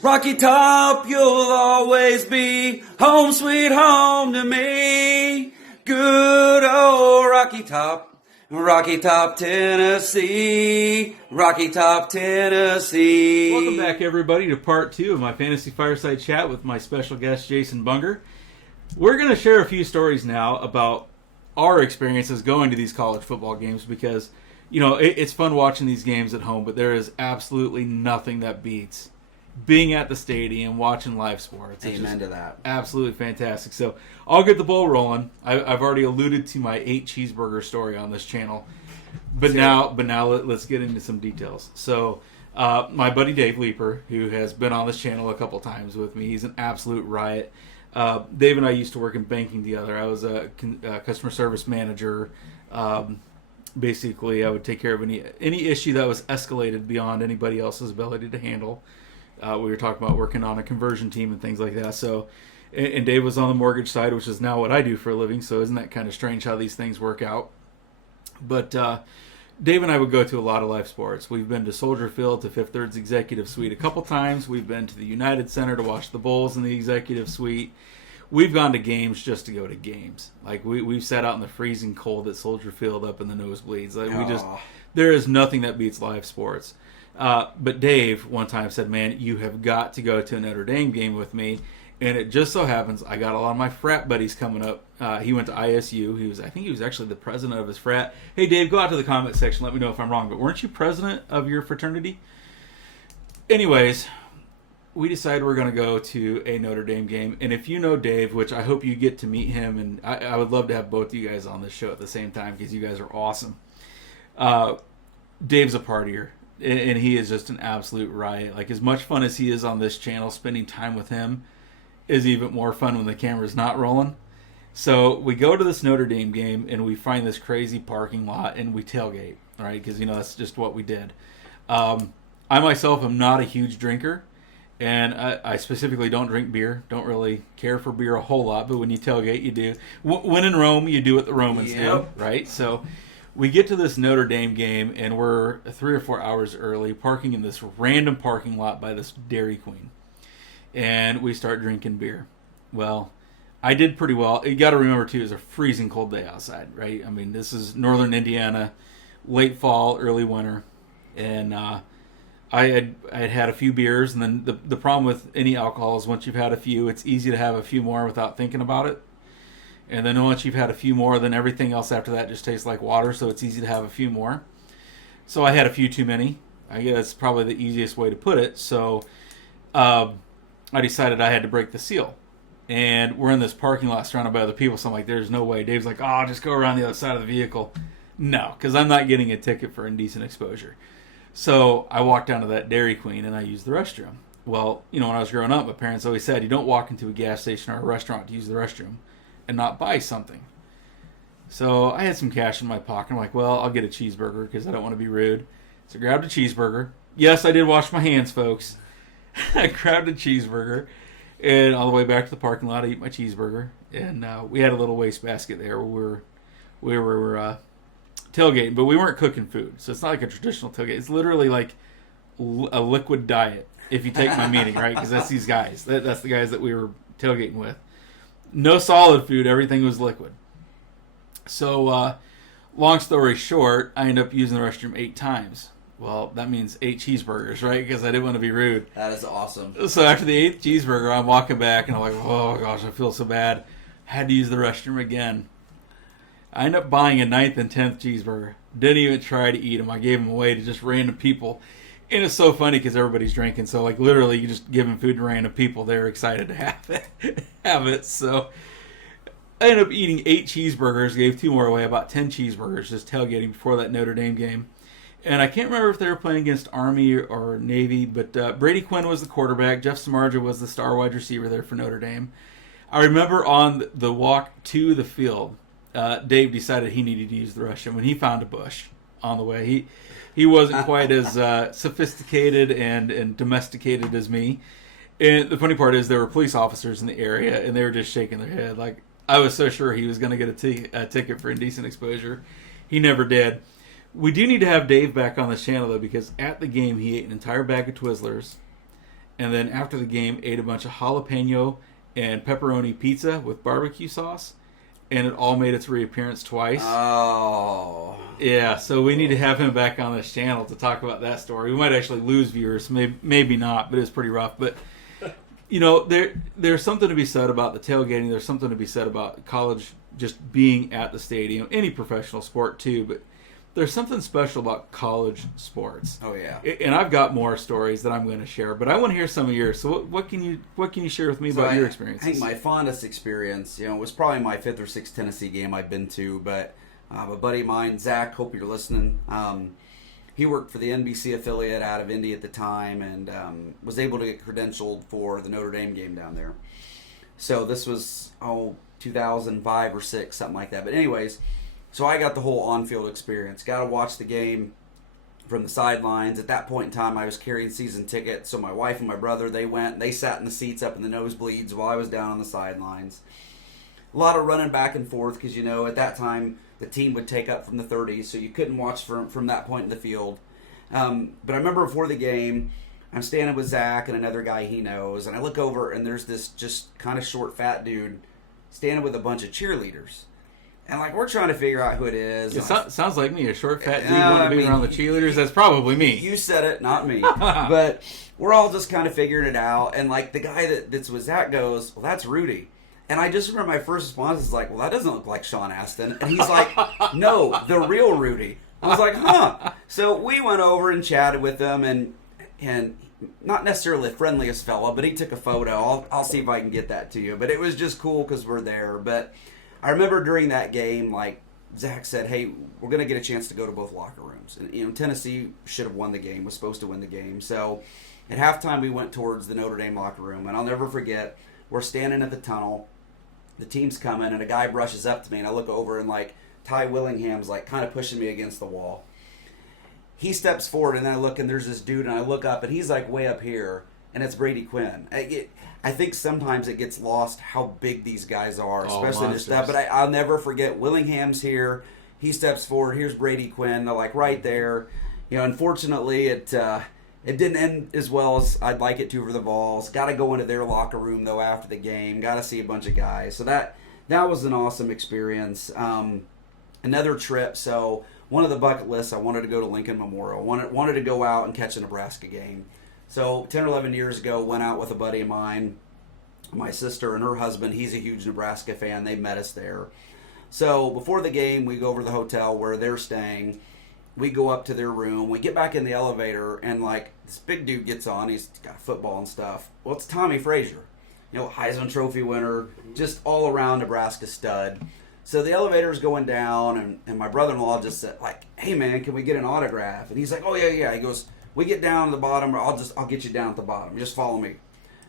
Rocky Top, you'll always be home sweet home to me. Good old Rocky Top, Tennessee. Rocky Top, Tennessee. Welcome back, everybody, to part 2 of my Fantasy Fireside Chat with my special guest, Jason Bunger. We're going to share a few stories now about our experiences going to these college football games because, you know, it's fun watching these games at home, but there is absolutely nothing that beats being at the stadium, watching live sports. Amen to that. Absolutely fantastic. So I'll get the ball rolling. I've already alluded to my 8 cheeseburger story on this channel, but now let's get into some details. So my buddy Dave Leeper, who has been on this channel a couple times with me, he's an absolute riot. Dave and I used to work in banking together. I was a customer service manager. Basically, I would take care of any issue that was escalated beyond anybody else's ability to handle. We were talking about working on a conversion team and things like that. So, and Dave was on the mortgage side, which is now what I do for a living. So isn't that kind of strange how these things work out? But Dave and I would go to a lot of live sports. We've been to Soldier Field, to Fifth Third's Executive Suite a couple times. We've been to the United Center to watch the Bulls in the Executive Suite. We've gone to games just to go to games. Like we've sat out in the freezing cold at Soldier Field up in the nosebleeds. Like there is nothing that beats live sports. But Dave one time said, man, you have got to go to a Notre Dame game with me. And it just so happens I got a lot of my frat buddies coming up. He went to ISU. I think he was actually the president of his frat. Hey, Dave, go out to the comment section. Let me know if I'm wrong. But weren't you president of your fraternity? Anyways, we decided we're going to go to a Notre Dame game. And if you know Dave, which I hope you get to meet him, and I would love to have both of you guys on this show at the same time because you guys are awesome. Dave's a partier. And he is just an absolute riot. Like, as much fun as he is on this channel, spending time with him is even more fun when the camera's not rolling. So we go to this Notre Dame game, and we find this crazy parking lot, and we tailgate, right? Because, you know, that's just what we did. I myself am not a huge drinker, and I specifically don't drink beer. Don't really care for beer a whole lot, but when you tailgate, you do. When in Rome, you do what the Romans do, right? So we get to this Notre Dame game, and we're 3 or 4 hours early, parking in this random parking lot by this Dairy Queen. And we start drinking beer. Well, I did pretty well. You got to remember, too, it's a freezing cold day outside, right? I mean, this is northern Indiana, late fall, early winter. And I had a few beers, and then the problem with any alcohol is once you've had a few, it's easy to have a few more without thinking about it. And then once you've had a few more, then everything else after that just tastes like water, so it's easy to have a few more. So I had a few too many. I guess that's probably the easiest way to put it. So I decided I had to break the seal. And we're in this parking lot surrounded by other people, so I'm like, there's no way. Dave's like, oh, just go around the other side of the vehicle. No, because I'm not getting a ticket for indecent exposure. So I walked down to that Dairy Queen, and I used the restroom. Well, you know, when I was growing up, my parents always said, you don't walk into a gas station or a restaurant to use the restroom and not buy something. So I had some cash in my pocket. I'm like, well, I'll get a cheeseburger because I don't want to be rude. So I grabbed a cheeseburger. Yes, I did wash my hands, folks. I grabbed a cheeseburger, and on the way back to the parking lot, I eat my cheeseburger. And we had a little wastebasket there where we were tailgating, but we weren't cooking food. So it's not like a traditional tailgate. It's literally like a liquid diet, if you take my meaning, right? Because that's these guys. That's the guys that we were tailgating with. No solid food. Everything was liquid. So, long story short, I ended up using the restroom 8 times. Well, that means 8 cheeseburgers, right? Because I didn't want to be rude. That is awesome. So after the 8th cheeseburger, I'm walking back, and I'm like, oh, gosh, I feel so bad. Had to use the restroom again. I ended up buying a 9th and 10th cheeseburger. Didn't even try to eat them. I gave them away to just random people. And it's so funny because everybody's drinking. So, like, literally, you just give them food to random people. They're excited to have it. So I ended up eating 8 cheeseburgers. Gave 2 more away. About 10 cheeseburgers just tailgating before that Notre Dame game. And I can't remember if they were playing against Army or Navy. But Brady Quinn was the quarterback. Jeff Samardzija was the star wide receiver there for Notre Dame. I remember on the walk to the field, Dave decided he needed to use the restroom. When he found a bush on the way, he wasn't quite as sophisticated and domesticated as me. And the funny part is there were police officers in the area, and they were just shaking their head. Like, I was so sure he was going to get a ticket for indecent exposure. He never did. We do need to have Dave back on this channel, though, because at the game he ate an entire bag of Twizzlers and then after the game ate a bunch of jalapeno and pepperoni pizza with barbecue sauce, and it all made its reappearance twice. Oh. Yeah, so we need to have him back on this channel to talk about that story. We might actually lose viewers, maybe not, but it's pretty rough. But, there's something to be said about the tailgating. There's something to be said about college just being at the stadium, any professional sport too, but there's something special about college sports. Oh yeah. And I've got more stories that I'm going to share, but I want to hear some of yours. So what can you share with me about your experiences? I think my fondest experience, was probably my 5th or 6th Tennessee game I've been to, but a buddy of mine, Zach, hope you're listening. He worked for the NBC affiliate out of Indy at the time and was able to get credentialed for the Notre Dame game down there. So this was 2005 or 6, something like that. But anyways, so I got the whole on-field experience. Got to watch the game from the sidelines. At that point in time, I was carrying season tickets, so my wife and my brother, they sat in the seats up in the nosebleeds while I was down on the sidelines. A lot of running back and forth because, at that time, the team would take up from the 30s, so you couldn't watch from that point in the field. But I remember before the game, I'm standing with Zach and another guy he knows, and I look over, and there's this just kind of short, fat dude standing with a bunch of cheerleaders. And, we're trying to figure out who it is. It sounds like me, a short, fat dude wanting to be around the cheerleaders. That's probably me. You said it, not me. But we're all just kind of figuring it out. And, the guy that's with Zach goes, well, that's Rudy. And I just remember my first response is well, that doesn't look like Sean Astin. And he's like, no, the real Rudy. I was like, huh. So we went over and chatted with him, and not necessarily the friendliest fella, but he took a photo. I'll see if I can get that to you. But it was just cool because we're there. But I remember during that game, Zach said, hey, we're going to get a chance to go to both locker rooms. And, Tennessee should have won the game, was supposed to win the game. So at halftime, we went towards the Notre Dame locker room. And I'll never forget, we're standing at the tunnel. The team's coming, and a guy brushes up to me, and I look over, and, Ty Willingham's, kind of pushing me against the wall. He steps forward, and then I look, and there's this dude, and I look up, and he's, way up here, and it's Brady Quinn. I think sometimes it gets lost how big these guys are, especially in this stuff. But I'll never forget, Willingham's here. He steps forward. Here's Brady Quinn. They're, right there. Unfortunately, it didn't end as well as I'd like it to for the Vols. Got to go into their locker room, though, after the game. Got to see a bunch of guys. So that was an awesome experience. Another trip. So one of the bucket lists, I wanted to go to Lincoln Memorial. Wanted to go out and catch a Nebraska game. So 10 or 11 years ago, went out with a buddy of mine, my sister and her husband. He's a huge Nebraska fan. They met us there. So before the game, we go over to the hotel where they're staying. We go up to their room. We get back in the elevator, and this big dude gets on. He's got football and stuff. Well, it's Tommy Frazier, Heisman Trophy winner, just all around Nebraska stud. So the elevator's going down, and my brother-in-law just said, hey man, can we get an autograph? And he's like, oh yeah. He goes, we get down to the bottom, or I'll get you down at the bottom. Just follow me.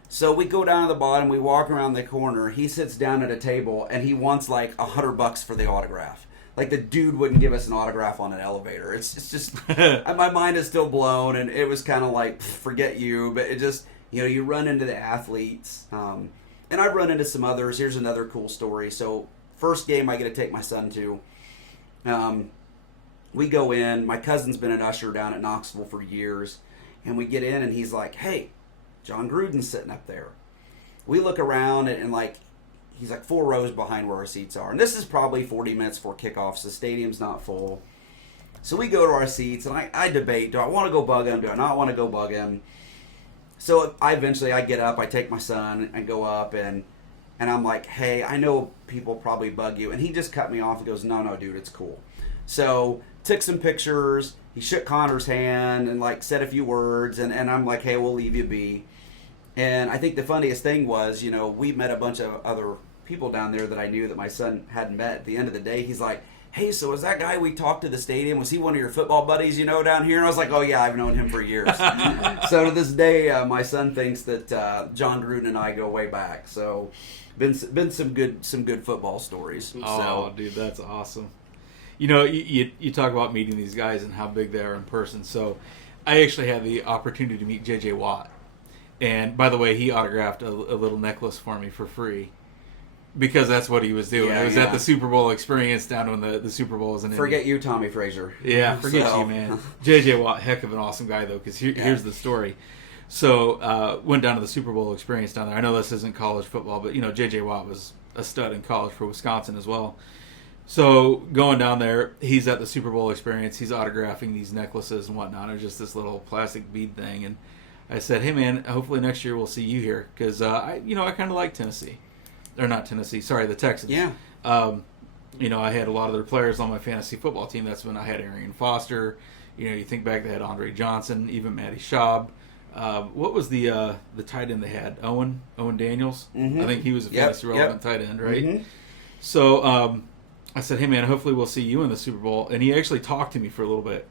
So we go down to the bottom. We walk around the corner. He sits down at a table, and he wants $100 for the autograph. The dude wouldn't give us an autograph on an elevator. It's just, my mind is still blown, and it was kind of forget you. But it just, you run into the athletes. And I've run into some others. Here's another cool story. So first game I get to take my son to. We go in. My cousin's been an usher down at Knoxville for years. And we get in, and he's like, hey, John Gruden's sitting up there. We look around, and he's 4 rows behind where our seats are. And this is probably 40 minutes before kickoff, so the stadium's not full. So we go to our seats, and I debate, do I want to go bug him? Do I not want to go bug him? So I get up, I take my son, and go up, and I'm like, hey, I know people probably bug you. And he just cut me off and goes, no, dude, it's cool. So took some pictures. He shook Connor's hand and said a few words, and I'm like, hey, we'll leave you be. And I think the funniest thing was, we met a bunch of other people down there that I knew that my son hadn't met. At the end of the day, he's like, hey, so was that guy we talked to the stadium, was he one of your football buddies, down here? And I was like, oh, yeah, I've known him for years. So to this day, my son thinks that John Gruden and I go way back. So been some good football stories. Oh, dude, that's awesome. You talk about meeting these guys and how big they are in person. So I actually had the opportunity to meet J.J. Watt. And, by the way, he autographed a little necklace for me for free because that's what he was doing. It was at the Super Bowl experience down when the Super Bowl was in Indy. Forget you, Tommy Frazier. Yeah, forget you, man. J.J. Watt, heck of an awesome guy, though, because here's the story. So went down to the Super Bowl experience down there. I know this isn't college football, but J.J. Watt was a stud in college for Wisconsin as well. So going down there, he's at the Super Bowl experience. He's autographing these necklaces and whatnot. It was just this little plastic bead thing. And I said, hey, man, hopefully next year we'll see you here. Because, I kind of like Tennessee. Or not Tennessee, sorry, the Texans. Yeah. I had a lot of their players on my fantasy football team. That's when I had Arian Foster. You think back, they had Andre Johnson, even Matty Schaub. What was the tight end they had? Owen Daniels? Mm-hmm. I think he was a fantasy relevant tight end, right? Mm-hmm. So I said, hey, man, hopefully we'll see you in the Super Bowl. And he actually talked to me for a little bit,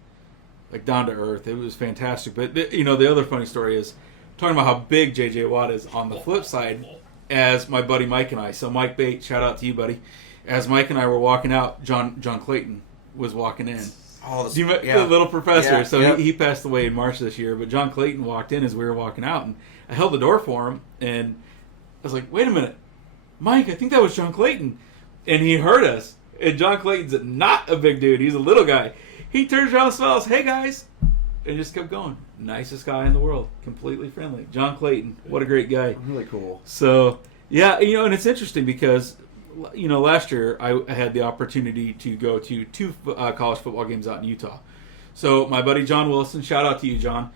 like down to earth. It was fantastic. But, the other funny story is talking about how big J.J. Watt is on the flip side as my buddy Mike and I. So Mike Bate, shout out to you, buddy. As Mike and I were walking out, John Clayton was walking in. Oh, the little professor. Yeah, so yep. he passed away in March this year. But John Clayton walked in as we were walking out. And I held the door for him. And I was like, wait a minute. Mike, I think that was John Clayton. And he heard us. And John Clayton's not a big dude. He's a little guy. He turns around and smiles, hey, guys. And just kept going. Nicest guy in the world. Completely friendly. John Clayton. What a great guy. Really cool. So, yeah, and it's interesting because, last year I had the opportunity to go to 2 college football games out in Utah. So my buddy John Wilson, shout out to you, John.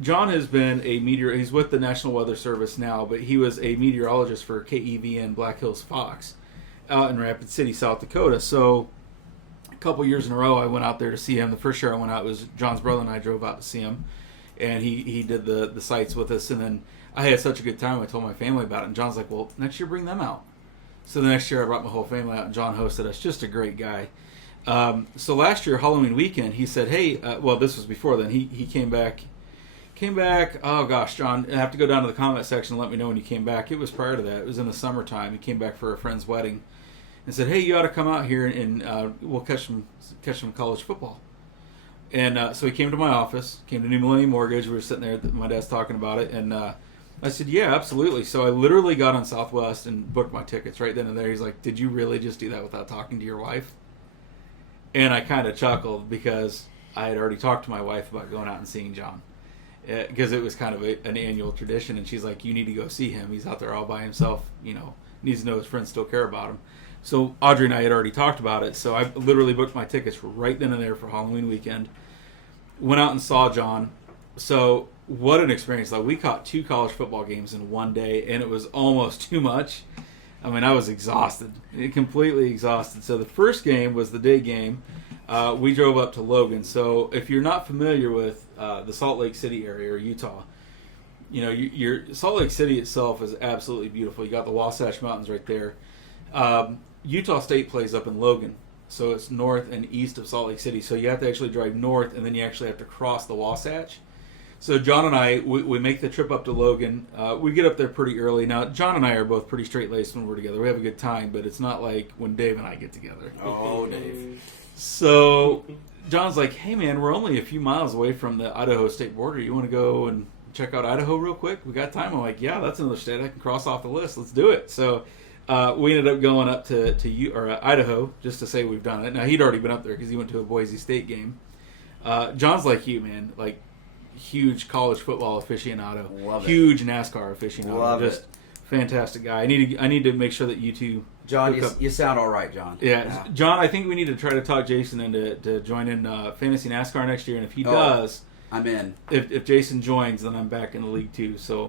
John has been a he's with the National Weather Service now, but he was a meteorologist for KEVN Black Hills Fox out in Rapid City, South Dakota. So a couple years in a row I went out there to see him. The first year I went out was John's brother and I drove out to see him, and he did the sites with us. And then I had such a good time, I told my family about it, and John's like, well, next year bring them out. So the next year I brought my whole family out, and John hosted us. Just a great guy. So last year, Halloween weekend, he said, hey, this was before then. He came back, oh gosh, John, I have to go down to the comment section and let me know when you came back. It was prior to that. It was in the summertime. He came back for a friend's wedding and said, hey, you ought to come out here and we'll catch some college football. And so he came to my office, came to New Millennium Mortgage. We were sitting there, my dad's talking about it, and I said, yeah, absolutely. So I literally got on Southwest and booked my tickets right then and there. He's like, did you really just do that without talking to your wife? And I kind of chuckled because I had already talked to my wife about going out and seeing John. Because it was kind of an annual tradition. And she's like, you need to go see him. He's out there all by himself, needs to know his friends still care about him. So Audrey and I had already talked about it. So I literally booked my tickets right then and there for Halloween weekend. Went out and saw John. So what an experience. Like, we caught 2 college football games in one day, and it was almost too much. I mean, I was exhausted, completely exhausted. So the first game was the day game. We drove up to Logan. So if you're not familiar with the Salt Lake City area or Utah, your Salt Lake City itself is absolutely beautiful. You got the Wasatch Mountains right there. Utah State plays up in Logan. So it's north and east of Salt Lake City. So you have to actually drive north, and then you actually have to cross the Wasatch. So John and I, we make the trip up to Logan. We get up there pretty early. Now, John and I are both pretty straight-laced when we're together. We have a good time, but it's not like when Dave and I get together. Oh, Dave. So John's like, hey, man, we're only a few miles away from the Idaho state border. You want to go and check out Idaho real quick? We got time. I'm like, yeah, that's another state I can cross off the list. Let's do it. So we ended up going up to Idaho just to say we've done it. Now, he'd already been up there because he went to a Boise State game. John's like you, man. Like, huge college football aficionado. Love it. Huge NASCAR aficionado. Love Just it. Fantastic guy. I need to make sure that you two. John, you sound all right, John. Yeah, John. I think we need to try to talk Jason into to join in Fantasy NASCAR next year, and if he does, I'm in. If Jason joins, then I'm back in the league too. So.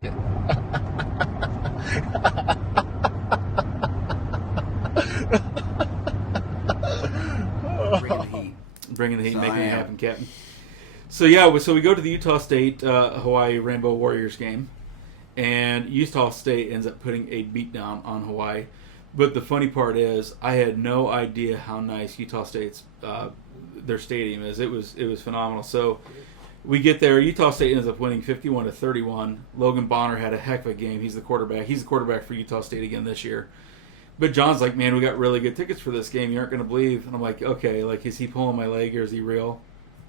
Bringing the heat, making it happen, Captain. So we go to the Utah State Hawaii Rainbow Warriors game, and Utah State ends up putting a beatdown on Hawaii. But the funny part is, I had no idea how nice Utah State's their stadium is. It was phenomenal. So we get there. Utah State ends up winning 51-31. Logan Bonner had a heck of a game. He's the quarterback. He's the quarterback for Utah State again this year. But John's like, man, we got really good tickets for this game. You aren't going to believe. And I'm like, okay, like, is he pulling my leg or is he real?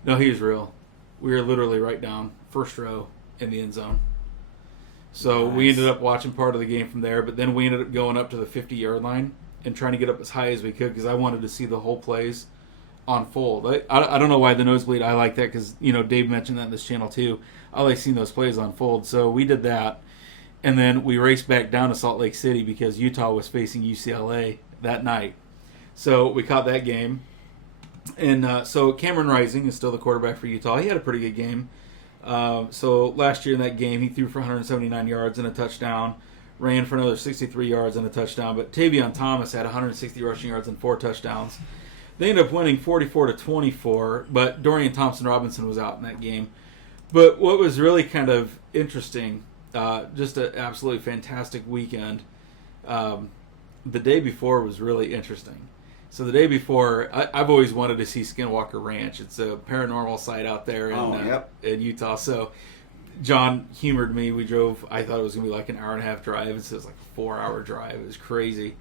No, he's real. We were literally right down, first row in the end zone. So we ended up watching part of the game from there, but then we ended up going up to the 50-yard line and trying to get up as high as we could because I wanted to see the whole plays on Fold. I don't know why the nosebleed. I like that because, Dave mentioned that in this channel too. I like seeing those plays on Fold. So we did that. And then we raced back down to Salt Lake City because Utah was facing UCLA that night. So we caught that game. And so Cameron Rising is still the quarterback for Utah. He had a pretty good game. So last year in that game, he threw for 179 yards and a touchdown, ran for another 63 yards and a touchdown. But Tavion Thomas had 160 rushing yards and 4 touchdowns. They ended up winning 44-24, but Dorian Thompson-Robinson was out in that game. But what was really kind of interesting, just an absolutely fantastic weekend, the day before was really interesting. So the day before, I've always wanted to see Skinwalker Ranch. It's a paranormal site out there in Utah. So John humored me. We drove, I thought it was going to be like an hour and a half drive. It says like a 4-hour drive. It was crazy.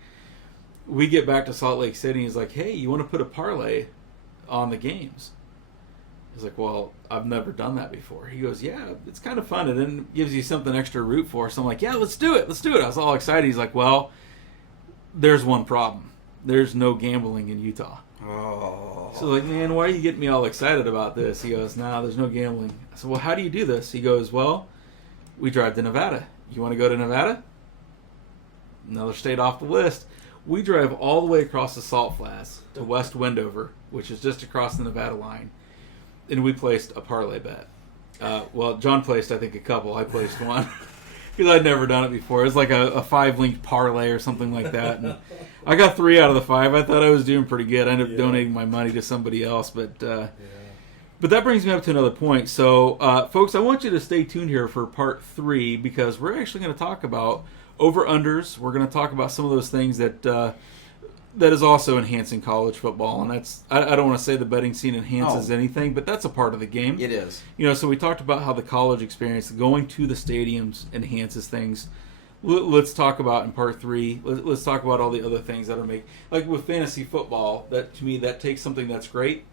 We get back to Salt Lake City, and he's like, hey, you want to put a parlay on the games? He's like, well, I've never done that before. He goes, yeah, it's kind of fun. And then gives you something extra to root for. So I'm like, yeah, let's do it. I was all excited. He's like, well, there's one problem. There's no gambling in Utah. Oh. So like, man, why are you getting me all excited about this? He goes, nah, there's no gambling. I said, well, how do you do this? He goes, well, we drive to Nevada. You want to go to Nevada? Another state off the list. We drive all the way across the Salt Flats to West Wendover, which is just across the Nevada line. And we placed a parlay bet. Well, John placed, I think, a couple. I placed one. Because I'd never done it before. It was like a 5-linked parlay or something like that. And I got 3 out of the 5. I thought I was doing pretty good. I ended up donating my money to somebody else. But that brings me up to another point. So, folks, I want you to stay tuned here for part 3 because we're actually going to talk about over-unders. We're going to talk about some of those things that is also enhancing college football. And that's I don't want to say the betting scene enhances anything, but that's a part of the game. It is. So we talked about how the college experience, going to the stadiums, enhances things. Let's talk about in part 3. Let's talk about all the other things that are like with fantasy football. That to me, that takes something that's great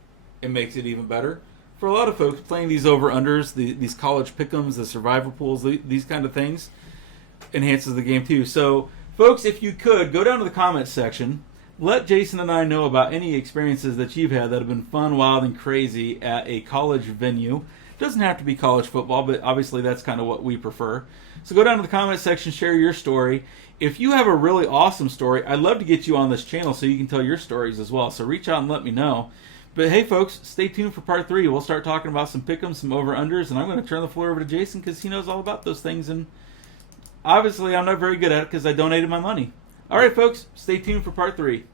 and makes it even better. For a lot of folks, playing these over-unders, these college pick'ems, the survival pools, these kind of things, enhances the game too. So, folks, if you could, go down to the comments section. Let Jason and I know about any experiences that you've had that have been fun, wild, and crazy at a college venue. It doesn't have to be college football, but obviously that's kind of what we prefer. So go down to the comments section, share your story. If you have a really awesome story, I'd love to get you on this channel so you can tell your stories as well. So reach out and let me know. But hey, folks, stay tuned for part 3. We'll start talking about some pick'ems, some over-unders, and I'm going to turn the floor over to Jason because he knows all about those things. And obviously, I'm not very good at it because I donated my money. All right, folks, stay tuned for part 3.